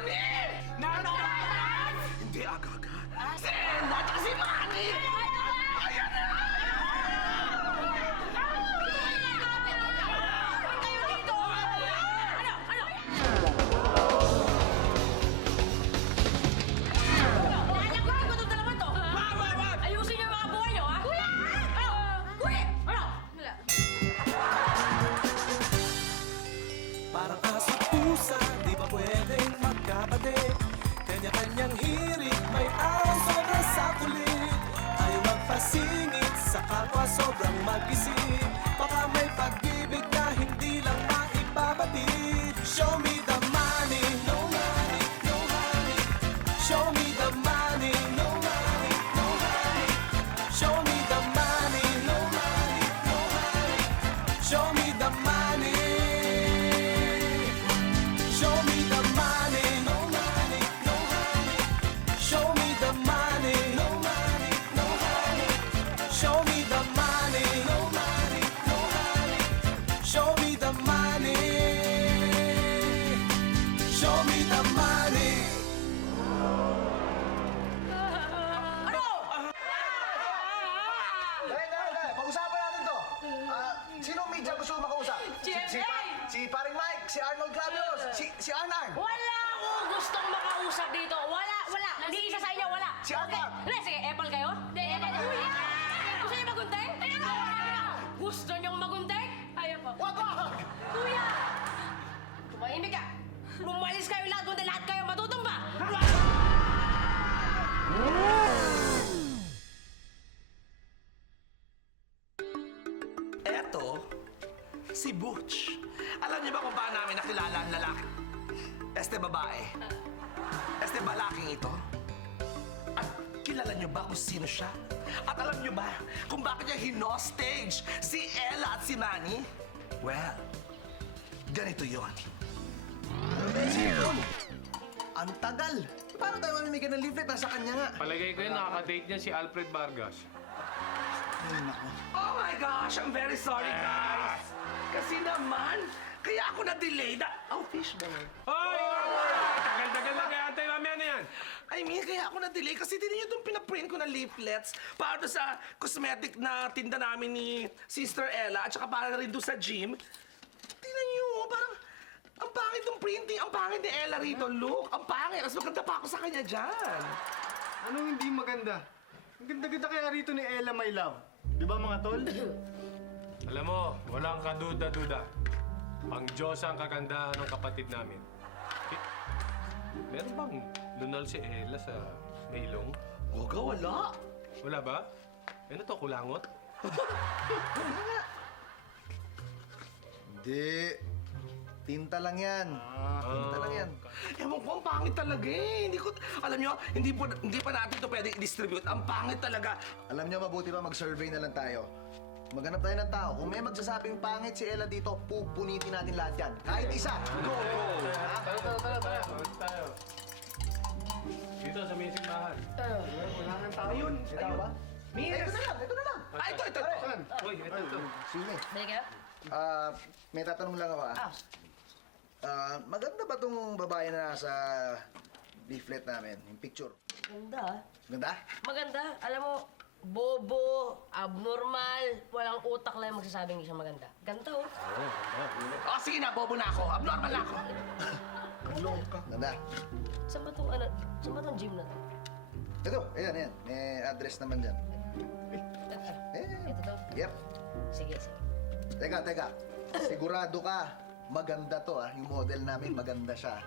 Manny! Nandaran! Hindi aga-aga. Si Ella at si Manny! Ayan na! Kayo dito! Ano? Naalagyan ko itong dalawa to! Wag! Ayusin niyo yung mga buhay niyo, ha? Kuya! Ano? Kuya! Ano? Wala. Parang aso at pusa, di ba pwedeng magkapatid? Kanya-kanyang hirit, may araw sobra sa kulit. Ayaw magpasingit, sa kapwa sobrang mag-isip. Baka may pag-ibig na hindi lang maipabatid. Show me the money, no money, no honey. Show me the money, no money, no honey. Show me the money, no money, no honey. Show me the money. Show me the money, no money, no honey. Show me the money, no money, no honey. Show me the money, no money, no honey. Show me the money. Show me the money. Ano? Dahil, pag-usapan natin to. Sino media gusto makausap? Si paring Mike, si Arnold Clavios, si Arnard. Wala akong gustong makausap dito. Wala. Hindi isa sa inyo, wala. Si Arnard. Hindi, sige, Apple kayo? Hindi, Apple. Kuya! Gusto niyo magunting? Gusto niyong magunting? Ayaw po. Wag! Kuya! Tumahimik ka. Lumalis kayo lahat, kundi lahat kayo matutumba. Eto, si Butch. Alam niyo ba kung paano namin nakilala ang lalaki? Este babae. Este balaking ito. At kilala niyo ba kung sino siya? At alam niyo ba kung bakit niya hinostage si Ella at si Manny? Well, ganito yon. Ang tagal. Paano tayo mamimigay ng leaflet? Nasa kanya nga. Palagay ko yun, nakaka-date niya si Alfred Vargas. Oh my gosh, I'm very sorry, guys. Kasi naman, kaya ako na-delay na... Oh, fish naman. Hoy! Tagal-tagal na kaya antay mamaya na yan. I mean, kaya ako na-delay kasi tinan nyo itong pinaprint ko na leaflets para doon sa cosmetic na tinda namin ni Sister Ella at saka para rin doon sa gym. Tinan nyo, parang ang pangit ng printing, ang pangit ni Ella rito. Look, ang pangit. Mas maganda pa ako sa kanya dyan. Anong hindi maganda? Ang ganda-ganda kaya rito ni Ella, my love. Di ba mga tol? Alam mo, walang kaduda-duda. Ang Diyos ang kagandahan ng kapatid namin. Eh, meron bang lunal si Ella sa mailong? Goga, wala. Wala ba? Ano to, kulangot? Hindi. Tinta lang yan. Tinta lang yan. Ewan ko, ang pangit talaga eh. Hindi ko, alam nyo, hindi pa natin ito pwede i-distribute. Ang pangit talaga. Alam niyo, mabuti pa mag-survey na lang tayo. Maghanap tayo ng tao. Kung may magsasabing pangit si Ella dito, pupunitin natin lahat yan. Kahit isa. Go! Tayo. Dito sa may simbahan. Wala nang tao. Ayun, Ito ba? Miss. Ito na lang, ito na lang. Ah, ito. Saan? Uy, ito. Sige. Dali kayo? May tatanong lang ako maganda ba tong babae na nasa leaflet namin? Yung picture. Ganda. Ganda? Maganda. Alam mo, bobo, abnormal, walang utak lang yung magsasabing hindi siya maganda. Ganda, oh. Oh, sige na, bobo na ako. Abnormal na ako. Ganda. Saan ba tong gym na to? Ito, ayan. May address naman dyan. Ito to? Yep. Sige. Teka. Sigurado ka, maganda to yung model namin, maganda siya.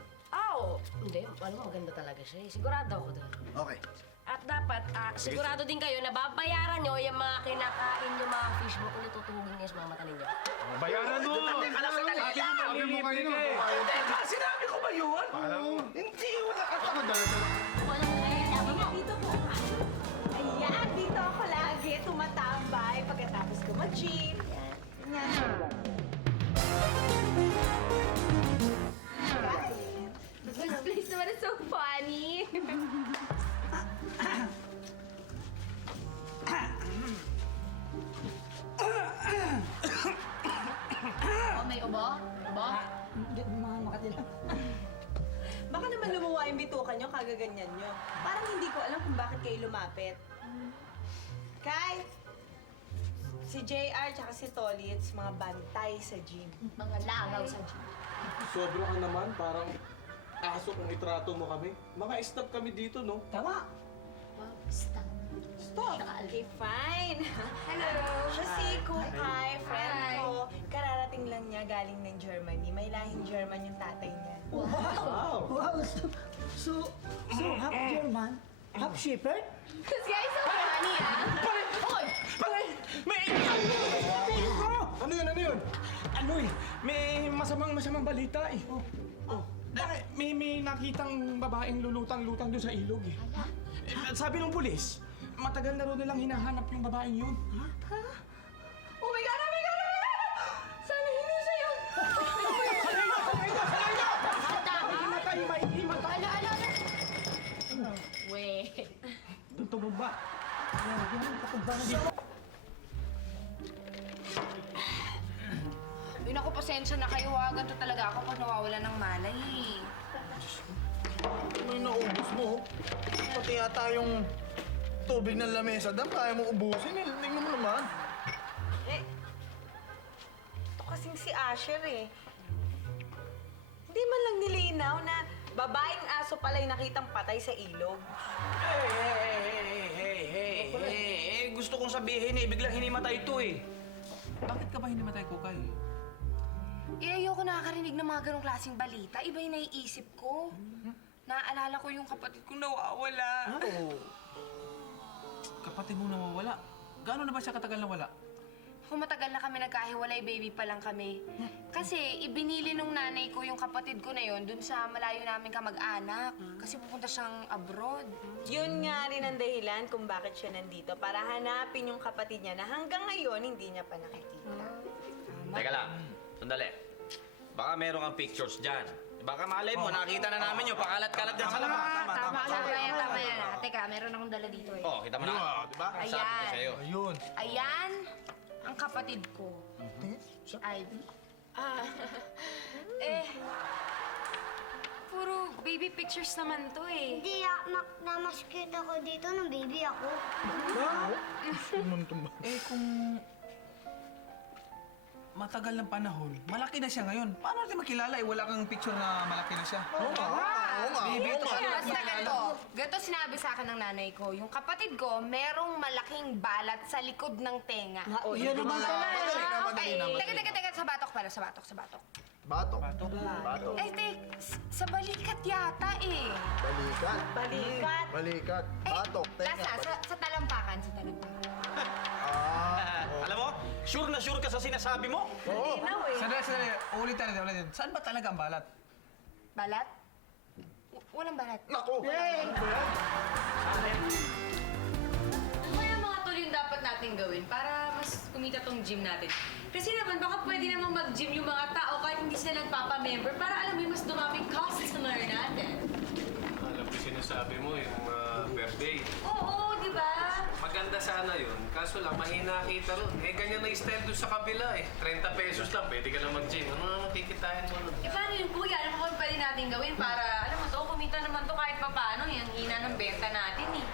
Hindi. Alam mo, maganda talaga siya. Sigurado ako doon. Okay. At dapat, sigurado din kayo na babayaran nyo yung mga kinakain nyo mga fishbowl kung itutuhugin niyo sa mga mata ninyo. Bayaran mo! Teka lang, sandali lang. Sabi mo kanina, Teka, sinabi ko ba yun? Hindi, wala ka. Ako, dala-dala. Sabi nga dito po. Ayan, dito ako lagi tumatambay pagkatapos ko mag-gym. Yan. This place naman is so funny. May ubo? Ubo? Hindi, mga makatila. Baka naman pinagaganyan nyo. Parang hindi ko alam kung bakit kayo lumapit. Kai, si JR tsaka si Tolitz, mga bantay sa gym. Mga langaw sa gym. Sobra ka naman, parang aso kung itrato mo kami. Mga stop kami dito, no? Tama. Stop. Okay, fine. Hello. Siya si Kukay, friend ko. Kararating lang niya galing ng Germany. May lahing German yung tatay niya. Wow! Wow, so half German, half shepherd? This guy's so funny, ah. Ano yun? Ano eh, may masamang balita eh. Bakit? May nakitang babaeng lulutang-lutang doon sa ilog eh. Sabi ng pulis, matagal na rin nilang hinahanap yung babaeng yun. Oh my God, oh my God, oh my God! Sana hindi siya yun! Himatay! Ala. Wait. Doon tumumba. Uy, naku, pasensya na kayo, ha. Ganito talaga ako pag nawawala ng malay, eh. Ano yung naubos mo? Pati yata yung tubig ng lamesa, dam, kaya mo ubusin eh. Tingnan mo naman. Eh, ito kasing si Asher eh. Hindi man lang nilinaw na babaeng aso pala yung nakitang patay sa ilog. Gusto kong sabihin eh, biglang hinimatay ito eh. Bakit ka ba hinimatay, Kukay? Eh, ayoko nakakarinig ng mga ganong klaseng balita. Iba yung naiisip ko. Naaalala ko yung kapatid kong nawawala. Kapatid mo nawawala. Gaano na ba siya katagal nawala? Kung matagal na kami nagkahiwalay, baby pa lang kami. Kasi ibinili nung nanay ko yung kapatid ko na yon dun sa malayo namin kamag-anak. Kasi pupunta siyang abroad. Yun nga rin ang dahilan kung bakit siya nandito para hanapin yung kapatid niya na hanggang ngayon hindi niya pa nakikita. Teka lang, sandali. Baka meron kang pictures dyan. Baka malay mo, nakita na namin yung pakalat-kalat dyan sa labas. Tama yan. Teka, meron akong dala dito eh. Oh, kita mo na. Diba? Sabi ko sa'yo. Ayun. Ayan, ang kapatid ko. Ivy. Puro baby pictures naman to eh. Hindi, namaskit ako dito nung baby ako. Kung matagal ng panahon, malaki na siya ngayon. Paano natin makilala eh? Wala kang picture na malaki na siya. Oo nga. Basta ganito sinabi sa akin ng nanay ko, yung kapatid ko, merong malaking balat sa likod ng tenga. Yun naman pala. Teka, sa batok pala, sa batok. Batok. Sa balikat yata eh. Balikat. Batok. Sa talampakan, Alam mo, sure na sure ka sa sinasabi mo? Oo. Sandali. Ulitin. Saan ba talaga ang balat? Balat? Walang balat. Naku. Ano kaya mga tol yung dapat natin gawin para mas kumita tong gym natin? Kasi naman, baka pwede naman mag-gym yung mga tao kahit hindi sila nagpapa-member para alam mo yung mas dumaming customer natin. Alam ko sinasabi mo, yung birthday. Oo, di ba? Maganda sana yun, kaso lang mahina kita ron. Ganyan na style doon sa kabila eh. 30 pesos lang, pwede ka lang mag-gym. Ano na makikitain mo nun? Paano yung kuya? Ano kung pwede natin gawin para, alam mo to, kumita naman to kahit pa paano. Yung hina ng benta natin eh.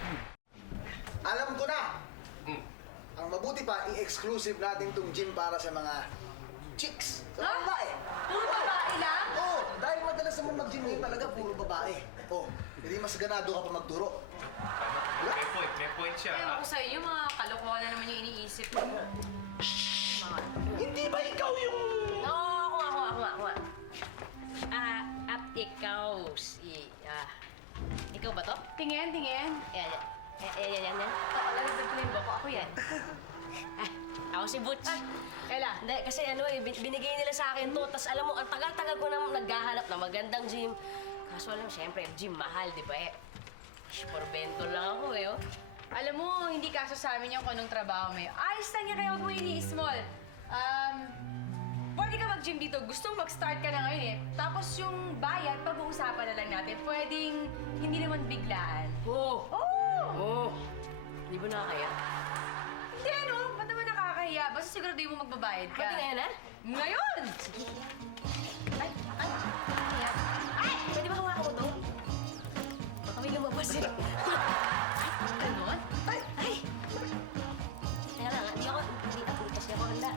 Alam ko na. Ang mabuti pa, i-exclusive natin tong gym para sa mga chicks. Sa mga babae. Puro babae lang? Oo, dahil madalas naman mag-gym ngayon talaga, puro babae. Oo, hindi mas ganado ka pa magturo. May point siya, ha? Ewan ko sa'yo, yung mga kalokohan na naman yung iniisip mo. Hindi ba ikaw yung... Oo, ako nga. At ikaw, ikaw ba to? Tingin. Yan. Oo, lalagyan ko ako. Ako yan. Ako si Butch. Kaya hindi, kasi binigay nila sa akin to. Tapos alam mo, ang tagal-tagal ko na naghahanap ng magandang gym. Kaso alam, syempre, gym mahal, di ba eh? Por bento lang ako eh, oh. Alam mo, hindi kaso sa amin yung kung anong trabaho mo yun. Ayos lang yan, kaya huwag mo ini-small. Pwede ka mag-gym dito. Gustong mag-start ka na ngayon eh. Tapos yung bayad, pag-uusapan na lang natin. Pwedeng hindi naman biglaan. Oo. Oo! Di ba nakakaya? Hindi ano, ba't naman nakakahiya? Basta siguraduhin mo magbabayad ka. Pwede ngayon, ha? Ngayon! Ay! Pwede ba hawakan mo to? Baka may kasi. Ganon? Ay! Kaya lang, hindi kasi ako handa.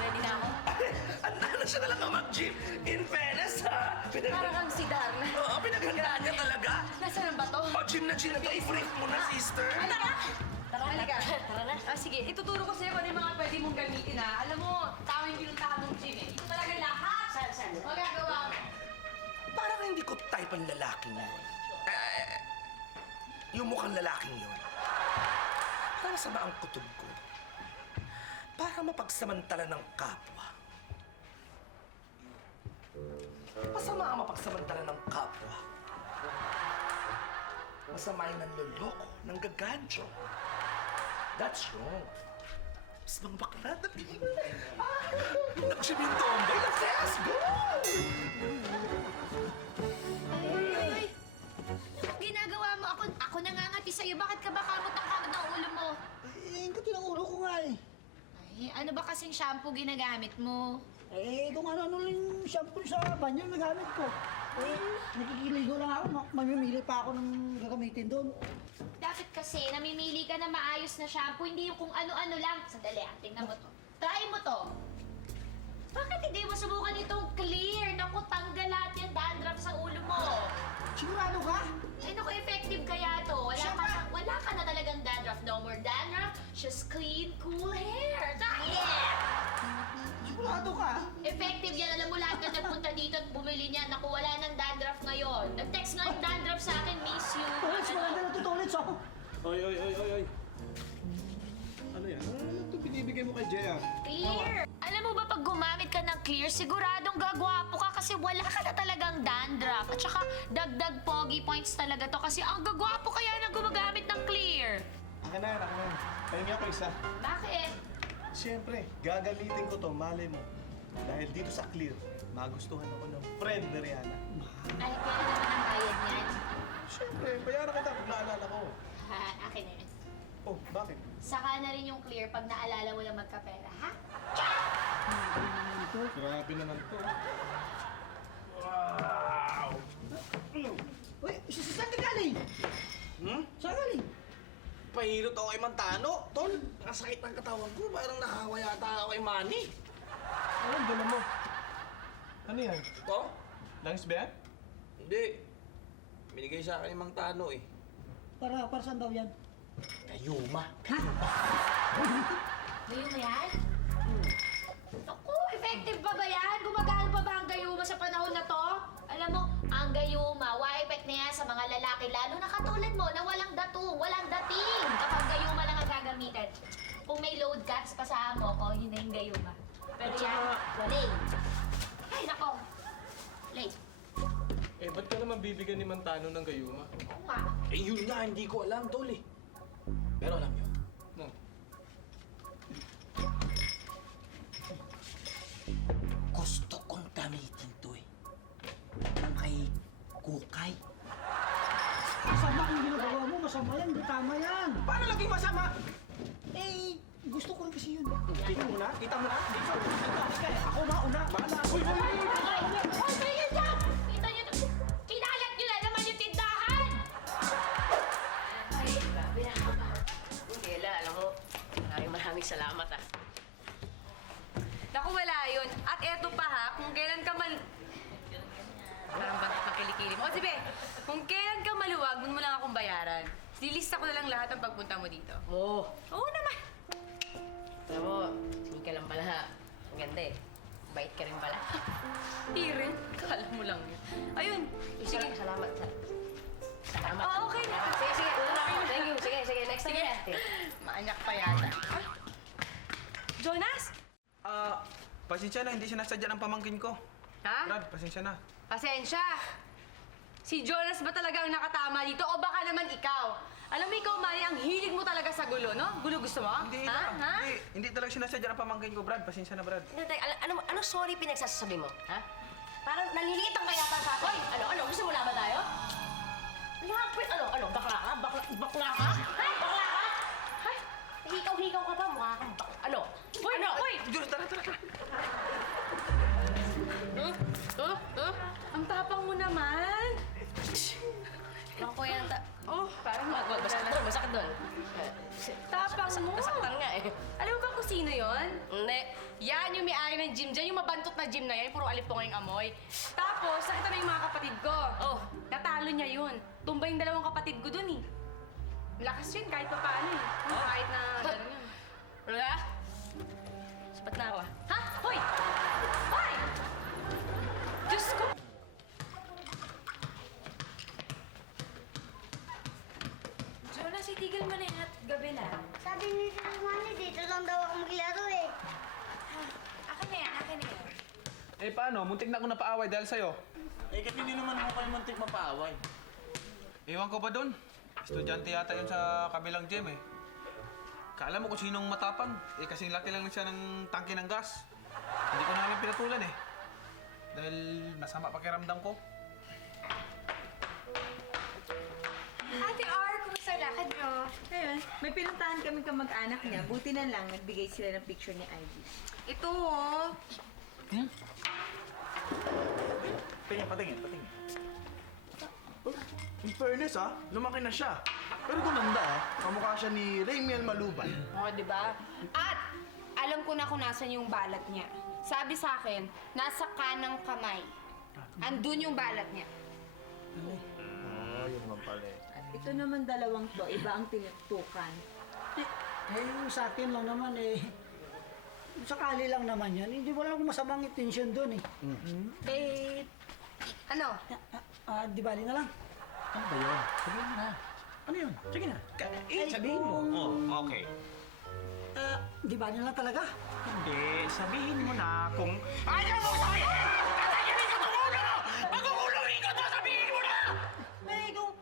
Ready na ako. Handa na siya na lang ang mag-gym. In fairness, ha? Parang kang si Darna. Oo, pinaghandaan niya talaga. Nasaan ba to? O, gym na ito. I-brief mo na, sister. Tara, halika. Tara na. Sige, ituturo ko sa'yo kung ano yung mga pwede mong gamitin ha. Alam mo, tama yung pinuntahan mong gym eh. Ito talaga lahat. Saan? Magagawa mo. Parang hindi ko type ang lalaking yun. Yung mukhang lalaking yun. Para masama ang kutob ko. Para mapagsamantala ng kapwa. Masama ang mapagsamantala ng kapwa. Masama yung nanloloko, nanggagancho. That's wrong. Mas mga bakla na Nagsimintombay, let's go! Ay! Anong ginagawa mo? Ako nangangati sa'yo. Bakit ka ba kamot ng ulo mo? Eh, kasi ng ulo ko nga eh. Ay, ano ba kasing shampoo ginagamit mo? Eh, kung ano-ano lang yung shampoo sa banyo na gamit ko. Eh, nakikiligo lang ako. Mamimili pa ako ng gagamitin doon. Dapat kasi namimili ka na maayos na shampoo, hindi yung kung ano-ano lang. Sandali, tingnan mo to. Try mo to. Bakit hindi mo subukan itong clear? Naku, tanggal lahat yung dandruff sa ulo mo. Sigurado ka? Ay, naku, effective kaya to. Wala ka na talagang dandruff. No more dandruff. Just clean, cool hair. Yeah! Sigurado ka? Effective yan. Alam mo, lahat na nagpunta dito at bumili niya. Naku, wala ng dandruff ngayon. Nag-text nga yung dandruff sa akin, miss you. Tulits, maganda na tutulits ako. Oy. Ano yan? Ano ito binibigay mo kay JR? Clear! Alam mo ba, pag gumamit ka ng clear, siguradong gagwapo ka kasi wala ka na talagang dandruff. At saka, dagdag pogi points talaga to kasi ang gagwapo kaya na gumagamit ng clear. Akin na. Pahingi ako isa. Bakit? Siyempre, gagamitin ko to, malay mo. Dahil dito sa Clear, magustuhan ako ng friend ni Rihanna. Ay, kaya naman ang bayad niyan. Siyempre, bayaran kita pag naalala ko. Ha, akin na yun. Oh, bakit? Saka na rin yung clear pag naalala mo lang magkapera, ha? Grabe naman to. Uy, saan ka galing? Saan galing? Pahilot ako kay Mantano. Tol, nakasakit ng katawan ko. Parang nahawa yata ako kay Manny. Anong dala mo? Ano yan? Ito? Langis ba yan? Hindi. Binigay sa akin ni Mang Tano eh. Para saan daw yan? Kayuma. Gayuma yan? Naku, effective pa ba yan? Gumagana pa ba ang gayuma sa panahon na to? Alam mo, ang gayuma, effect na yan sa mga lalaki, lalo na katulad mo na walang datong, walang dating. Kapag gayuma lang ang gagamitin. Kung may load cuts kasama mo ko, yun na yung gayuma. Pero yan, late. Ay, nako. Late. Eh, ba't ka naman bibigyan ni Mantano ng gayuma? Oo nga. Eh yun nga, hindi ko alam, Tol eh. Pero alam nyo, No. Gusto kong gamitin to eh. May kukay. Masama ang ginagawa mo. Masama yan. Hindi tama yan. paano naging masama? Eh, gusto ko rin kasi yun. Kita mo na? Kita mo na? Dito. Ako mauna. Bahala ako. Hoy, tingin dyan! Kita nyo na, kinalat nyo na naman yung tindahan! Ay, grabe na ka ba? Kela, alam mo, maraming salamat ah. Naku, wala yun. At eto pa ha, kung kailan ka Parang bakit pang kilikili mo. O, sige, kung kailan ka maluwag, doon mo lang akong bayaran. Lilista ko na lang lahat ng pagpunta mo dito. Oo. Oo naman. Alam mo, hindi ka lang pala ha. Ang ganda eh. Bait ka rin pala. Hindi rin. Kala mo lang yun. Ayun. Sige. Salamat. Salamat. Oh, okay na. Sige. Una na ako. Thank you. Sige. Next time na. Maanyak pa yata. Jonas? Pasensya na, hindi sinasadya ng pamangkin ko. Ha? Brad, pasensya na. Pasensya. Si Jonas ba talaga ang nakatama dito o baka naman ikaw? Alam mo ikaw, Manny, ang hilig mo talaga sa gulo, no? Gulo gusto mo? Hindi ha? na. Ha? Hindi talaga sinasadya ng pamangkin ko, Brad. Pasensya na, Brad. Hindi, ano sorry pinagsasabi mo? Ha? Parang naliliit ang kayata sa akin. Ano? Gusto mo laban tayo? Lapit, bakla ka? Bakla ka? Ha? Bakla ka? Ha? Hikaw-hikaw ka pa, mukha kang bakla. Ano? Hoy! Diyos, tara. Ang tapang mo naman. po yan. Oh, parang Masakit doon. Tapang mo. Masaktan nga eh. Alam mo ba kung sino yon? Hindi. Yan yung may-ari ng gym dyan, yung mabantot na gym na yan, puro alipong yung amoy. Tapos, nakita na yung mga kapatid ko. Oh. Natalo niya yun. Tumba yung dalawang kapatid ko dun eh. Lakas yun kahit pa paano eh. Kahit na gano'n yun. Wala? Sapat na ako ah. Ha? Hoy! Hoy! Diyos ko! Jonas, itigil mo na yan at gabi na. Sabi ni Tita Mani, dito lang daw ako maglaro eh. Akin na yan, akin na yan. Eh paano? Muntik na ako napaaway dahil sa'yo. Eh, kasi hindi naman mo kayo mantik mapaaway. Ewan ko ba doon? Estudyante yata yun sa kabilang gym eh. Kala mo kung sinong matapang. Eh kasing laki lang siya ng tangke ng gas. Hindi ko namin pinatulan eh. Dahil masama pakiramdam ko. Ate R, kumusta lakad nyo? Ngayon, may pinuntahan kami kamag-anak niya. Buti na lang, nagbigay sila ng picture ni Ivy. Ito, oh. Patingin. In fairness lumaki na siya. Pero gumanda kamukha siya ni Ramiel Malubay. Oo, di ba? At alam ko na kung nasan yung balat niya. Sabi sa akin, nasa kanang kamay. Andun yung balat niya. Yun naman pala At ito naman dalawang to, iba ang tinutukan. Yung sa akin lang naman sakali lang naman yan. Hindi wala akong masamang intention doon eh. Eh, ano? Di bali na lang. Ano ba yun? Sabihin mo na. Ano yun? Sige na. Sabihin mo. Oh, okay. Di bali na lang talaga. Hindi. Sabihin mo na kung... Ayaw mo sabihin! Tatanggalin ka itong ulo mo! Magugulungin ko ito! Sabihin mo na! Eh, kung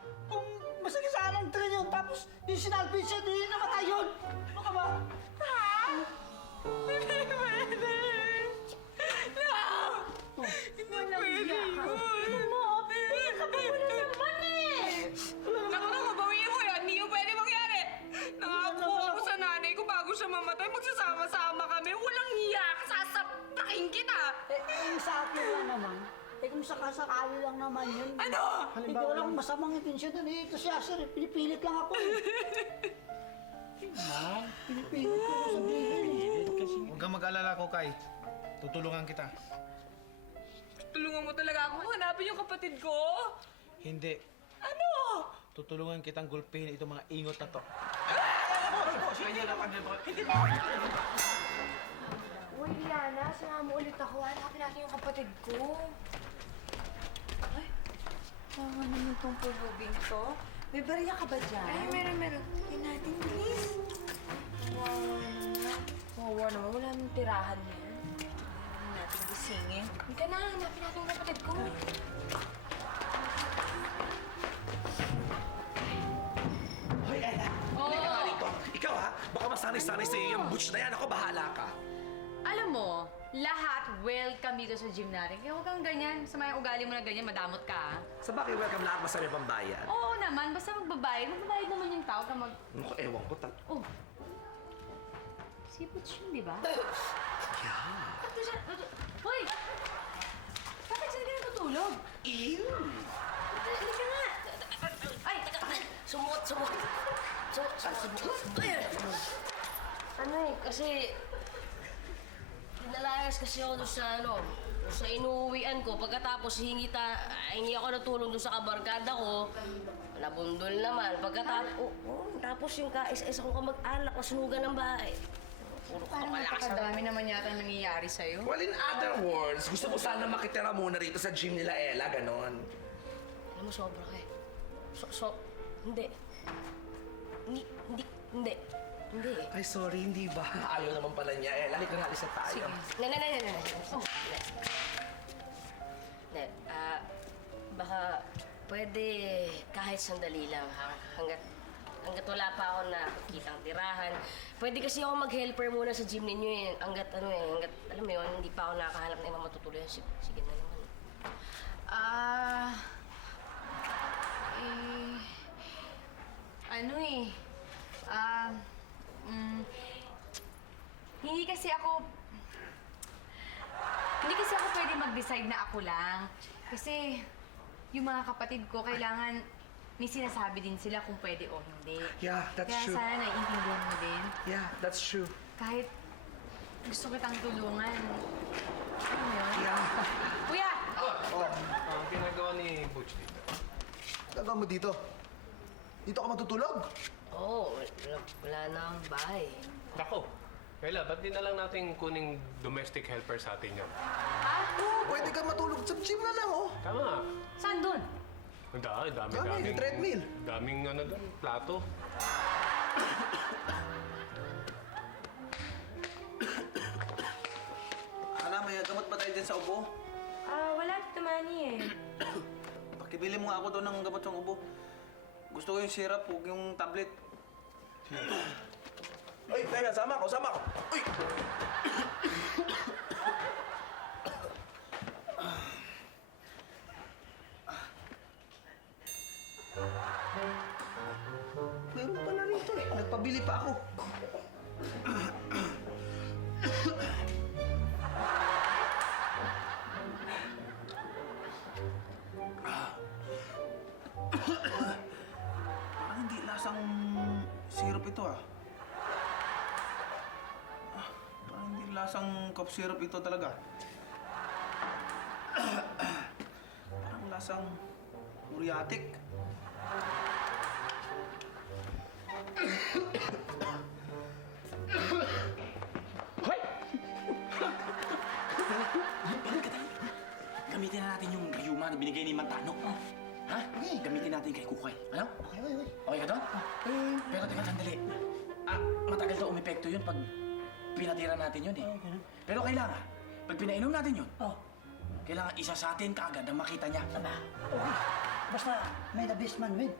masakit sa anong tren yun, tapos yung sinalpin siya, di namatay yun. Ano ka ba? Hindi pwede! No! Hindi pwede yun! Ano mo? Pinakabawala naman eh! Naku, bawiin mo yan! Hindi yung pwede mangyari! Nangako ako sa nanay ko bago siya mamatay. Magsasama-sama kami. Walang hiya! Sasapakin kita! Yung sa akin lang naman. Kung sakasakali lang naman yun. Ano? Hindi wala akong masamang intensyon doon. Ito si Asher, pinipilit lang ako eh. Pinipilit ko sabihin eh. Huwag kang mag-alala ko, Kai. Tutulungan kita. Tulungan mo talaga ako hanapin yung kapatid ko. Hindi. Ano? Tutulungan kitang gulpihin itong mga ingot na to. Uy, Liana, sama mo ulit ako. Hanapin natin yung kapatid ko. Tawa naman tong pulubing to. May bariya ka ba dyan? Ay, meron. Yan natin, bilis. Wawa naman. Wala nang tirahan niya. Hindi natin gisingin. Hindi na, hanapin natin yung kapatid ko. Hoy, Ella! Halika nga rito. Ikaw baka masanay-sanay sa'yo yung butch na yan. Ako, bahala ka. Alam mo, lahat welcome dito sa gym natin. Kaya huwag kang ganyan. Sa mga ugali mo na ganyan, madamot ka. Sa bagay, welcome lahat masarap pang bayan. Oo naman, basta magbabayad naman yung tao na mag... Naku, ewan ko. Oh. Si Butch yun, di ba? Yeah. Bakit siya... Hoy! Bakit siya hindi natutulog? Ew! Hindi ka nga! Ay, teka. Sumuot. Ano eh, kasi... Pinalayas kasi ako doon sa inuwian ko. Pagkatapos hingi ako ng tulong doon sa kabarkada ko. Nabundol naman. Tapos yung kais-isa kong kamag-anak na sunugan ng bahay. Puro ko malakas. Napakadami naman yata nangyayari sa'yo. Well, in other words, gusto mo sana makitira muna rito sa gym nila Ella, ganon. Alam mo, sobra ka eh. Hindi. Hindi eh. Ay, sorry, hindi ba? Ayaw naman pala niya, Ella. Halika nga, alis na tayo. Hindi. Hindi. Baka pwede kahit sandali lang hanggat wala pa ako nakikitang tirahan. Pwede kasi ako mag-helper muna sa gym ninyo eh. Hanggat alam mo yun, hindi pa ako nakahanap na ibang matutuluyan. Sige na naman. Hindi kasi ako pwede mag-decide na ako lang. Kasi yung mga kapatid ko kailangan may sinasabi din sila kung pwede o hindi. Yeah, that's Kaya true. sana naiintindihan mo din. Yeah, that's true. Kahit gusto kitang tulungan. Ano yun? Yeah. Kuya! Ang ginagawa ni Butch dito. Gagawa mo dito? Dito ka matutulog? Oo, wala na ang bahay. Nako, Kayla, ba't di na lang natin kuning domestic helper sa atin yun? Pwede ka matulog sa gym na lang, oh. Tama. Saan dun? Ang dami, Dami, treadmill. Daming ano doon, plato. Ana, may gamot ba tayo dyan sa ubo? Wala, Tito Manny eh. Pakibili mo nga ako doon ng gamot sa ubo. Gusto ko yung syrup, huwag yung tablet. Ay, teka, sama ko. Uy! Meron pala rito eh. Nagpabili pa ako. Parang hindi lasang syrup ito ah. Parang hindi lasang cough syrup ito talaga. Parang lasang muriatic. Hoy! Gamitin na natin yung riyuma na binigay ni Mantano. Ha? Gamitin natin kay Kukay. Ano? Okay. Okay ka doon? Pero teka, sandali. Matagal daw umepekto yun pag pinatira natin yun eh. Pero kailangan, pag pinainom natin yun, kailangan isa sa atin kaagad ang makita niya. Aba, okay. Basta may the best man win.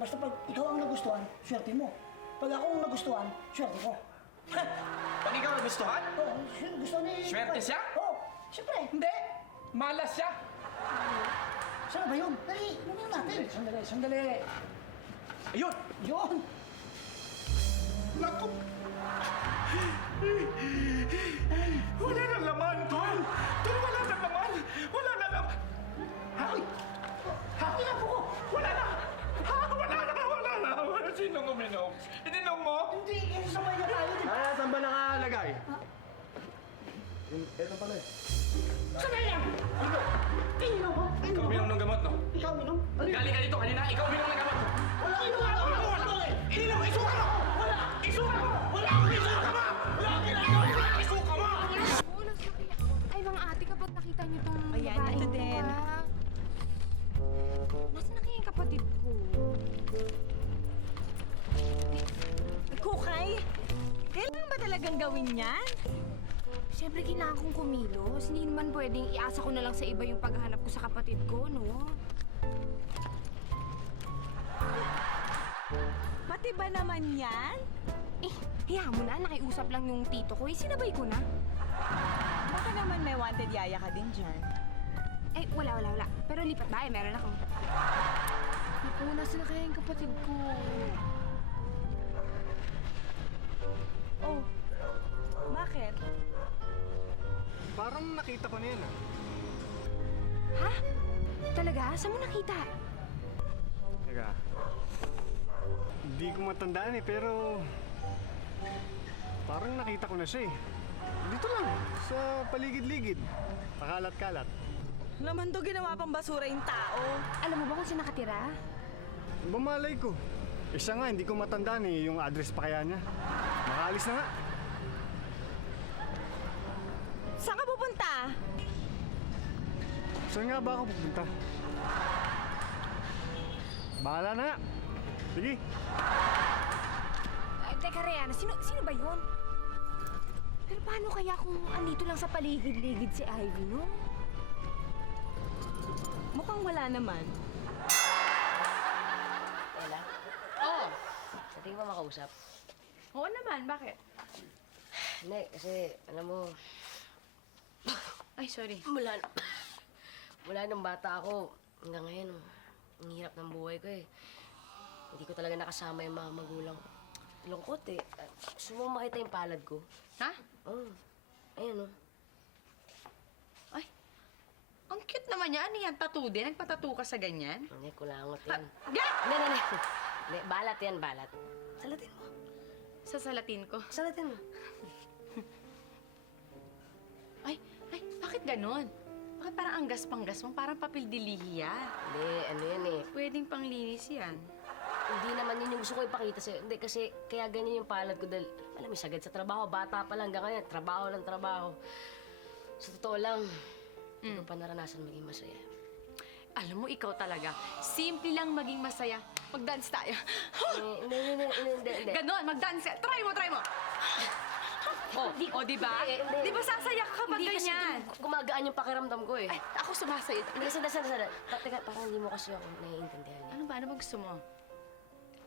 Basta pag ikaw ang nagustuhan, swerte mo. Pag ako ang nagustuhan, swerte ko. Pag ikaw nagustuhan, Oo, gusto ni... Swerte siya? Oo, siyempre. hindi. Malas siya. Saan ba yun? Dali, muna natin. Sandali. Ayun! Yun! Naku! Wala na laman, Tol! Tol, wala na laman! Wala na laman! Uy! Ilan po ko? Wala na! Wala na! Sinong uminom? Ininom mo? Hindi, sabay na tayo. Saan ba nakalagay? Ito pala eh. Sabay lang! Inom ko? Ikaw uminom ng gamot, no? Ikaw inom? Galing ka dito kanina, ikaw uminom ng gamot! Wala inom ako! Ininom! Isuka mo! Wala! Isuka mo! Wala akong isuka mo! Wala akong ginagawa! Wala akong isuka mo! Ay, mga ate, kapag nakita niyo tong Ayan, babaeng ito to, din. ah. Nasaan na kaya yung kapatid ko? Kukay, kailangan ba talagang gawin yan? Siyempre, kailangan kong kumilos. Hindi naman pwedeng iasa ko na lang sa iba yung paghahanap ko sa kapatid ko, no? Pati ba naman yan? Eh, hayaan mo na. Nakiusap lang yung tito ko. Eh, sinabay ko na. Baka naman may wanted yaya ka din dyan. Eh, wala. Pero lipat ba? Eh, meron ako. Naku, nasa na kaya yung kapatid ko? Oh, bakit? Parang nakita ko na yan ah. Ha? Talaga? Saan mo nakita? Teka. Hindi ko matandaan eh, pero... Parang nakita ko na siya eh. Dito lang, sa paligid-ligid. Pakalat-kalat. Naman to ginawa pang basura yung tao. Alam mo ba kung saan nakatira? Bumalay ko. Isa nga, hindi ko matandaan eh, yung address pa kaya niya. Nakaalis na nga. Saan ka pupunta? Saan nga ba ako pupunta? Bahala na nga. Sige. Ay, teka, Rihanna. Sino ba yun? Pero paano kaya kung andito lang sa paligid-ligid si Ivy, no? Mukhang wala naman. Ella? Oo. Sa tingin mo makausap? Oo naman, bakit? Hindi, kasi alam mo, Ay, sorry. mula nung bata ako, hanggang ngayon, ang hirap ng buhay ko eh. Hindi ko talaga nakasama yung mga magulang ko. Lungkot eh. Gusto mo makita yung palad ko? Ha? Oo. Ayun oh. Ay, Ang cute naman niya. Ano yan? Tattoo din? Nagpatattoo ka sa ganyan? Hindi, kulangot yan. Gak! Hindi, balat yan, balat. Salatin mo. Sasalatin ko. Salatin mo. Ay, bakit ganon? Bakit parang ang gas-panggas mo? Parang papel de lihiya. Hindi, ano yan eh. Pwedeng panglinis yan. Hindi naman yun yung gusto ko ipakita sa'yo. Hindi, kasi kaya ganyan yung palad ko dahil, alam mo, sagad sa trabaho. Bata pa lang, hanggang ngayon, trabaho lang trabaho. Sa totoo lang, hindi ko pa naranasan maging masaya. Alam mo, ikaw talaga. Simple lang maging masaya. Mag-dance tayo. Hindi. Ganon, mag-dance. Try mo. Di ba? Hindi. Di ba sasaya ka kapag Hindi kasi ganyan? gumagaan yung pakiramdam ko eh. Ay, ako sumasaya. Hindi, sada. Teka, parang hindi mo kasi ako naiintindihan eh. Ano ba? Ano ba gusto mo?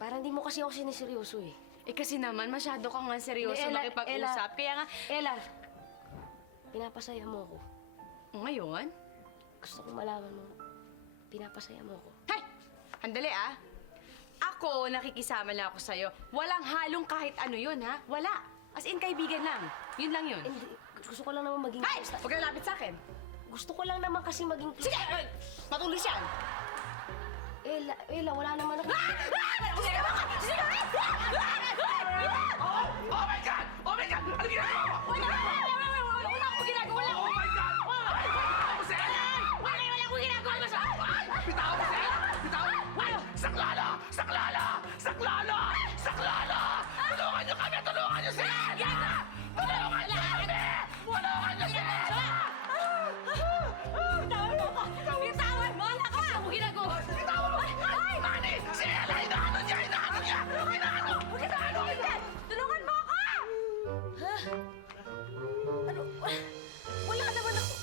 Parang hindi mo kasi ako siniseryoso eh. Eh kasi naman, masyado kang nga seryoso Hindi, Ella, makipag-usap. Kaya nga, Ella, pinapasaya mo ako. ngayon? Gusto kong malaman mo, pinapasaya mo ako. Hay! Handali ah. Ako, nakikisama lang ako sa'yo. Walang halong kahit ano yun, ha? Wala. As in, kaibigan lang. Yun lang yun. Hindi, gusto ko lang naman maging... Hay! Huwag kang lapit sa akin. Gusto ko lang naman kasi maging... Sige! Matulis yan! Ella, wala naman ako... Sige ka! Sige ka! Oh my God! Oh my God! Ano ginagawa mo? Wala akong ginagawa! Oh my God! Bitaw mo si Ella! Wala akong ginagawa! Bitaw mo si Ella! Bitaw! Ay! Saklalo! Saklalo! Saklalo! Saklalo! Tulungan niyo kami! Tulungan niyo si Ella! Tulungan niyo kami! Tulungan niyo si Ella! Bitawan mo! Wala ka! Wala akong ginagawa! Bitawan mo! Ay! Manny! Si Ella! Inaano niya! Inaano niya! Inaano! Inaano! Tulungan mo ako! Ano? Wala naman ako...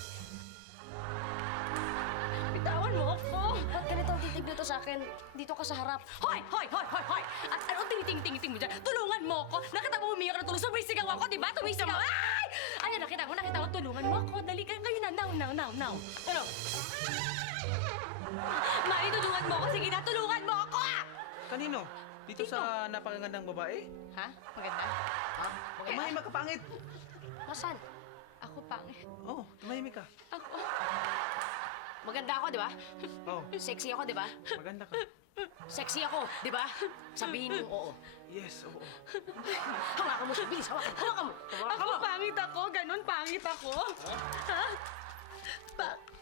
Bitawan mo ako! Ba't ganito ang titig nito sa akin? Dito ka sa harap. Hoy! At anong tiniting-ting mo dyan? Tulungan mo ako! Nakita mo umiyak na tulong. Sumisigaw ako, di ba? Tumisigaw! Ay! Ayan, nakita mo. Tulungan mo ako. Dali kayo na. Now. Ano? Mari, tulungan mo ako. Sige na, tulungan mo ako! Kanino? Dito sa napakagandang babae? Ha? Maganda? Tumahimik ka, pangit! Nasaan? Ako pangit. Oh, tumahimik ka. Ako. Maganda ako, di ba? Oh, Sexy ako, di ba? maganda ka. Sexy ako, di ba? Sabihin mo oo. Yes, oo. Hawakan mo siya, bilis, hawakan mo. Ako pangit ako. Ganon, pangit ako. Ha?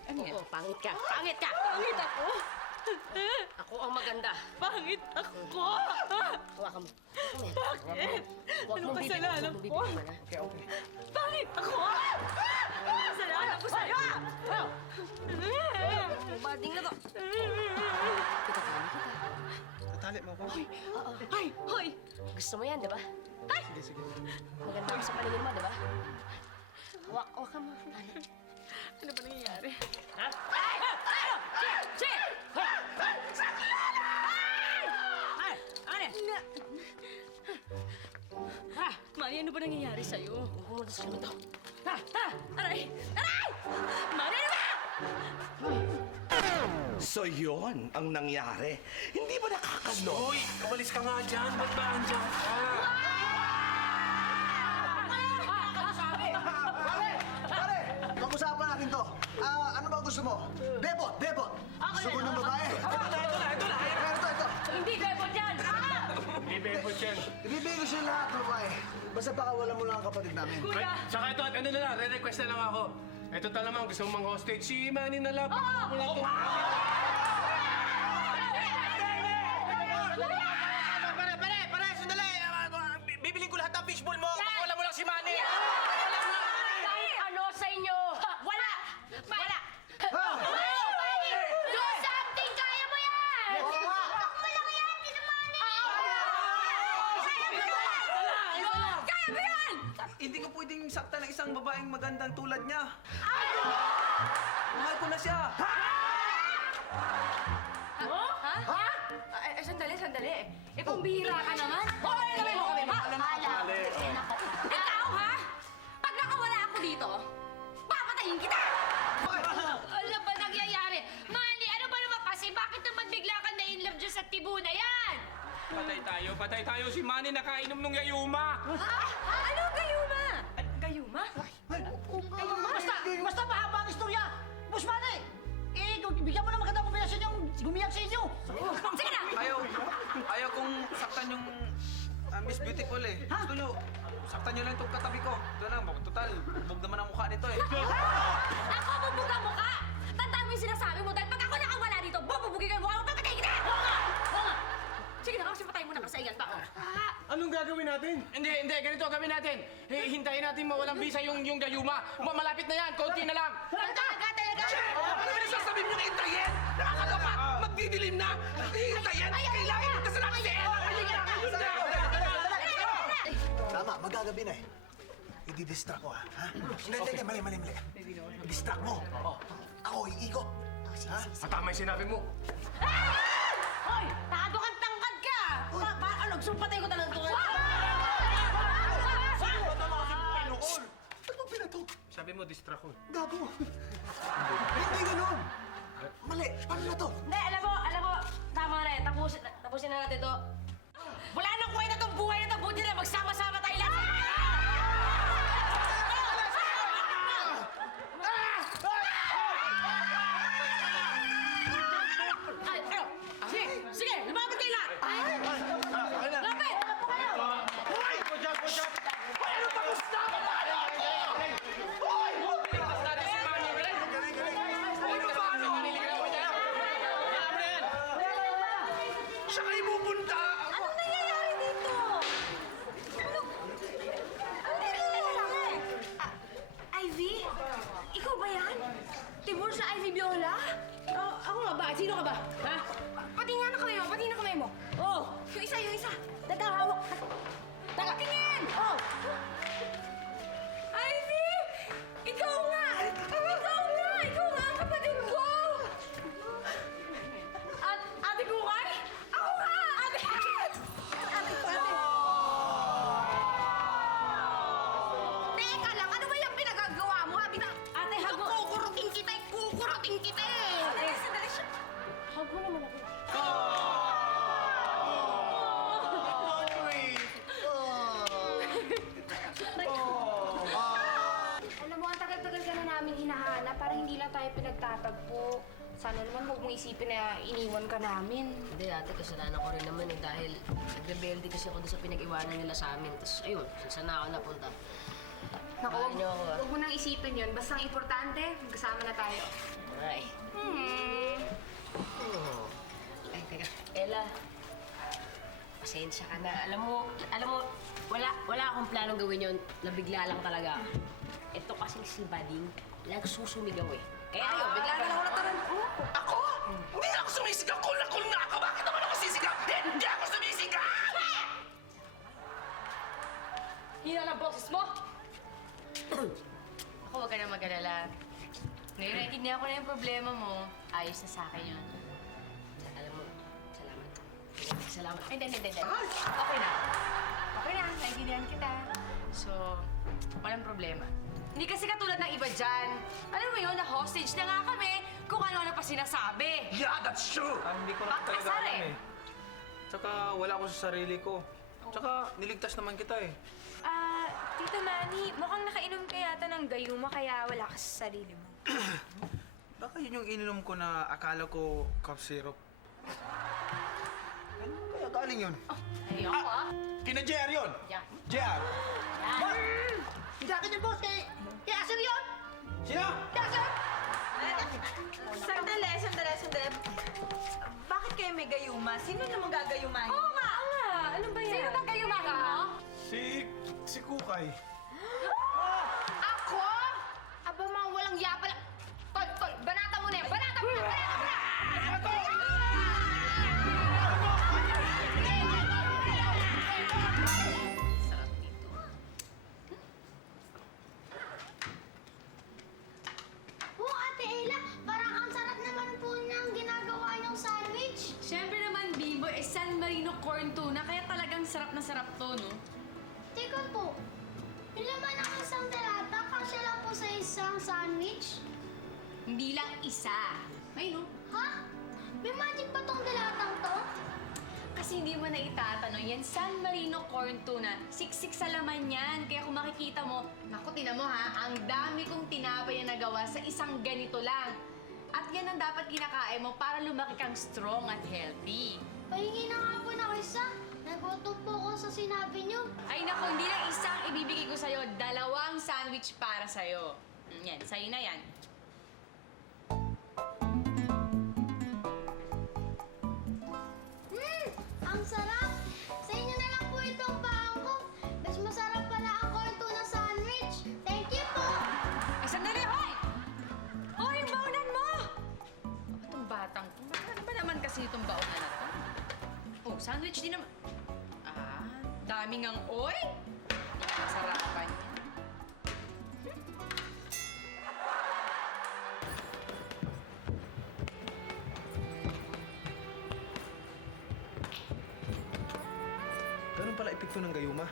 Ano yan? Oo, pangit ka. Pangit ka! Pangit ako. Ako ang maganda. Pangit ako. Hawakan mo. Bakit? Huwag Anong mong bibig, kasalanan huwag mong ko? bibig, ha? Okay. Pangit ako. Anong kasalanan ko sa'yo? Bading na to. Tatali mo ako. Ay! Hoy! Gusto mo yan, di ba? Sige. Maganda ka sa paningin mo, di ba? Hawakan mo. Ano ba nangyayari? Ha? Ay! Che! Mari, ano ba nangyayari sa'yo? Pumunta sa ito. Aray! Mari, ano ba? So yun ang nangyari. Hindi ba nakakalo? Uy! Kabalis ka nga dyan! Ba't ba andyan ka? Pare! Pag-usapan natin to. Ano ba gusto mo? Bebot! Gusto mo ng babae? Ito na! Ito. Hindi bebot yan! Hindi bebot yan. Ibibigay ko siya lahat, babae. Basta pakawalan mo lang ang kapatid namin. Kuya! Saka ito, at ano na lang, re-request na lang ako. Ito talagang gusto mong hostage si Manny na lang. Wala to. Pare, sandali! Bibiling ko lahat ng fishbowl mo. Wala mo lang si Manny. Kahit ano sa inyo! Wala! Do something! Kaya mo yan! Ako lang yan! Tinamani! Kaya mo yan! Hindi ko pwedeng saktan ng isang babaeng magandang tulad niya. Mahal ko na siya. Ha? Sandali. Eh, kung bihira ka naman. Hoy, alam mo kami, Ikaw, ha? Pag nakawala ako dito, papatayin kita! Ano ba nangyayari? Manny, ano ba naman kasi? Bakit naman bigla ka na-inlove dyan sa tibo na yan? Patay tayo. Si Manny nakainom nung yayuma. Anong gayuma? Gayuma? Basta mahaba ang istorya! Busmane! Bigyan mo na magandang kombinasyon yung gumiyak sa inyo. Sige na! Ayaw kong saktan yung Miss Beautiful eh. Gusto nyo, saktan nyo lang itong katabi ko. Ito lang, total, bubog naman ang mukha nito eh. Ako bubog ang mukha! Tandaan mo yung sinasabi mo dahil pag ako nakawala dito, bububugin kayo mukha mo, papatay kita! Oo nga! Sige na, kasi patay mo na kasaigan pa ako. Anong gagawin natin? Hindi, ganito ang gawin natin. Hintayin natin mawalang bisa yung gayuma. Malapit na yan, konti na lang. Talaga! Ano ba nasasabi mo yung hintayin? Nakakaloka! Magdidilim na! Hintayin! Kailangan yung kasalanan si Ella! Tama, magagabi na eh. I-distract ko ha? Hindi, mali. I-distract mo. Ako, iikot. Tama yung sinabi mo. Hoy! Tado kang tangkad ka! Ano, gusto mo patay ko talaga ito? Ba't mo pinato? Sabi mo, distract ko. Gago. Hindi ganun. Mali, paano na to? Hindi, alam mo, tama na eh. Tapusin na natin to. Wala nang kwenta tong buhay na to. Buti na magsama-sama tayo lahat. Sige, lumapit kayo lahat! Lapit! Siya kayo pupunta! Anong nangyayari dito? Ivy? Ikaw ba yan? Timur sa Ivy Biola? Ako nga ba? Sino ka ba? Ha? Pati nga na kamay mo. Oh! Yung isa. Nagkahawak! Tingin! Oh! Ivy! Ikaw nga ang kapatid ko! At ate ko kay? Ako nga! Ate ko! Teka lang, ano ba yung pinagagawa mo? Ate, hag mo! Kukurutin kita eh! Sandali siya. Hag mo naman ako. Alam mo, ang tagal-tagal ka na namin hinahanap para hindi lang tayo pinagtatagpo. Sana naman huwag mong isipin na iniwan ka namin. Hindi ate, kasalanan ko rin naman eh dahil nagrebelde kasi ako doon sa pinag-iwanan nila sa amin. Tapos ayun, saan na ako napunta. Naku, Ayaw niyo ako, ah. huwag mo nang isipin yun. Basta ang importante, magkasama na tayo. Ay. Oh. Ay, teka. Ella, pasensya ka na. Alam mo, wala akong planong gawin yun. Nabigla lang talaga. Ito kasing si Bading, nagsusumigaw eh. Kaya yun, bigla na lang ako nataran. Ako? Hindi ako sumisigaw! Cool na ako! Bakit naman ako sisigaw? Hindi ako sumisigaw! Hina ng boses mo! Ako, huwag ka na mag-alala. Ngayon, naiintindihan ko na yung problema mo. Ayos na sa akin yun. Alam mo, salamat. Hindi. Okay na, naiintindihan kita. So, walang problema. Hindi kasi katulad ng iba dyan. Alam mo yun, na-hostage na nga kami kung ano-ano pa sinasabi. Yeah, that's true! Hindi ko na talaga Asar alam eh. eh. Tsaka wala ako sa sarili ko. Tsaka niligtas naman kita eh. Tito Manny, mukhang nakainom ka yata ng gayuma kaya wala ka sa sarili mo. Baka yun yung ininom ko na akala ko cough syrup. Ano kaya galing yun? Ayoko Kina JR yun! Yan. JR! Hindi akin yung boss eh. Kaya sir yun! Sino? Sandali. Bakit kayo may gayuma? Sino namang gagayumahin? Oo nga! Ano ba yan? Sino bang gayumahin mo? Si Kukay. Ako? Aba, mga walang yapal. Tol, banata mo na yan. Banata mo na! Oh, Ate Ella, parang ang sarap naman po niyang ginagawa niyong sandwich. Siyempre naman, Bibo, San Marino corn tuna, kaya talagang sarap na sarap to, no? Teka po, yung laman ng isang delata, kasya lang po sa isang sandwich? Hindi lang isa. Ay, no? Ha? May magic ba tong delatang to? Kasi hindi mo na itatanong, yan San Marino corn tuna. Siksik sa laman yan. Kaya kung makikita mo, naku, tinan mo ha, ang dami kong tinapay na nagawa sa isang ganito lang. At yan ang dapat kinakain mo para lumaki kang strong at healthy. Pahingi na nga po ng isa. Nagutom po ko sa sinabi niyo. Ay naku, hindi lang isang ibibigay ko sa'yo, 2 sandwich para sa'yo. Yan, sa'yo na yan. Ang sarap! Sa inyo na lang po itong bangko. Mas masarap pala ang corn tuna sandwich. Thank you po! Ay, sandali, hoy! Hoy, yung baunan mo! Itong batang to, ano ba naman kasi itong baunan na to? Oh, sandwich din naman. Ah, daming ang oy! Sarapan yan. Ganun pala epekto ng gayuma.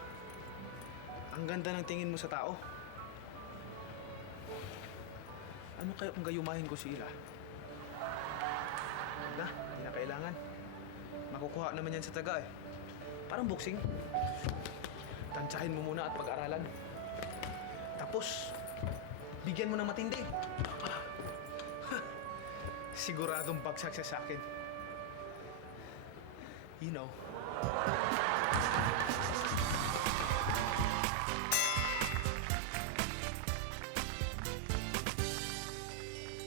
Ang ganda ng tingin mo sa tao. Ano kaya kung gayumahin ko si Ila? Na, hindi na kailangan. Makukuha naman yan sa taga eh. Parang boxing. Tansyahin mo muna at pag-aralan. Tapos, bigyan mo ng matindi. Siguradong bagsak siya sa akin. You know.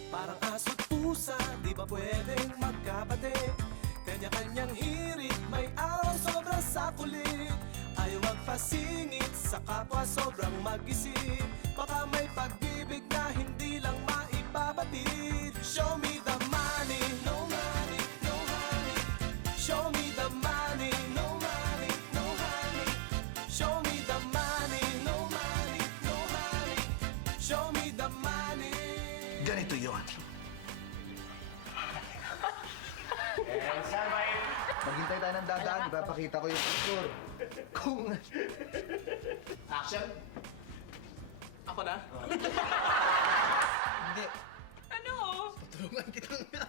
Parang aso't pusa, di ba pwedeng magkapatid? Kanya-kanyang hirit, may araw sobrang sakulit. Ayaw magpasingit, sa kapwa sobrang mag-isip. Baka may pag-ibig na hindi lang maipabatid. Show me the money, no money, no honey. Show me the money, no money, no honey. Show me the money, no money, no honey. Show me the money. Ganito yon. Maghintay tayo ng dadaan, ipapakita ko yung picture. Kung... Action? Ako na? Hindi. Ano? Tulungan kita nga.